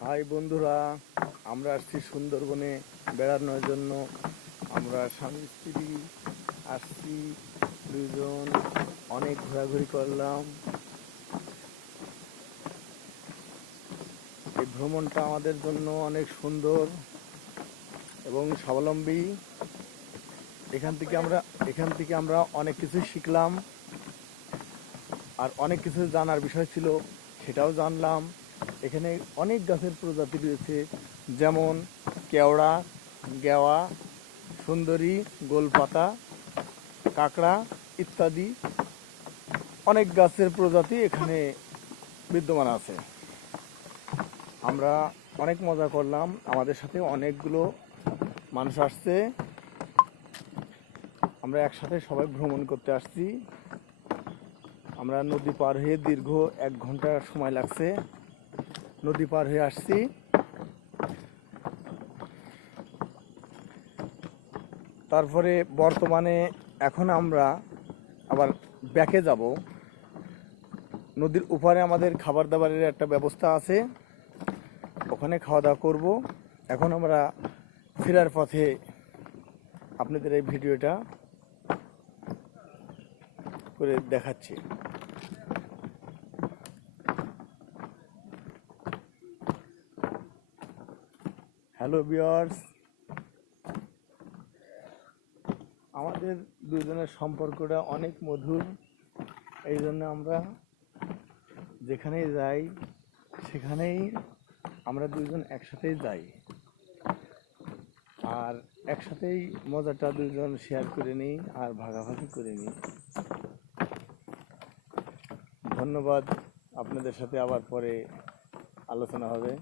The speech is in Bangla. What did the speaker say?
হাই বন্ধুরা, আমরা আসছি সুন্দরবনে বেড়ানোর জন্য। আমরা স্বামী, স্ত্রী আসছি দুজন অনেক ঘোরাঘুরি করলাম। এই ভ্রমণটা আমাদের জন্য অনেক সুন্দর এবং স্বাবলম্বী। এখান থেকে আমরা, এখান থেকে আমরা অনেক কিছু শিখলাম। আর অনেক কিছু জানার বিষয় ছিল, সেটাও জানলাম। এখানে অনেক গাছের প্রজাতি রয়েছে, যেমন কেওড়া, গেওয়া, সুন্দরী, গোলপাতা, কাঁকড়া ইত্যাদি। অনেক গাছের প্রজাতি এখানে বিদ্যমান আছে। আমরা অনেক মজা করলাম, আমাদের সাথে অনেকগুলো মানুষ আসছে। আমরা একসাথে সবাই ভ্রমণ করতে আসছি। আমরা নদী পার হয়ে দীর্ঘ এক ঘণ্টা সময় লাগছে। নদী পার হয়ে আসছি। তারপরে বর্তমানে এখন আমরা আবার ব্যাকে যাব। নদীর উপরে আমাদের খাবার দাবারের একটা ব্যবস্থা আছে। ওখানে খাওয়া দাওয়া করব। এখন আমরা ফেরার পথে আপনাদের এই ভিডিওটা করে দেখাচ্ছি। হ্যালো বিয়ার্স আমাদের দুজনের সম্পর্কটা অনেক মধুর, এই জন্য আমরা যেখানেই যাই, সেখানেই আমরা দুজন একসাথেই যাই। আর একসাথেই মজাটা দুজন শেয়ার করে নিই আর ভাগাভাগি করে নিই। ধন্যবাদ, আপনাদের সাথে আবার পরে আলোচনা হবে।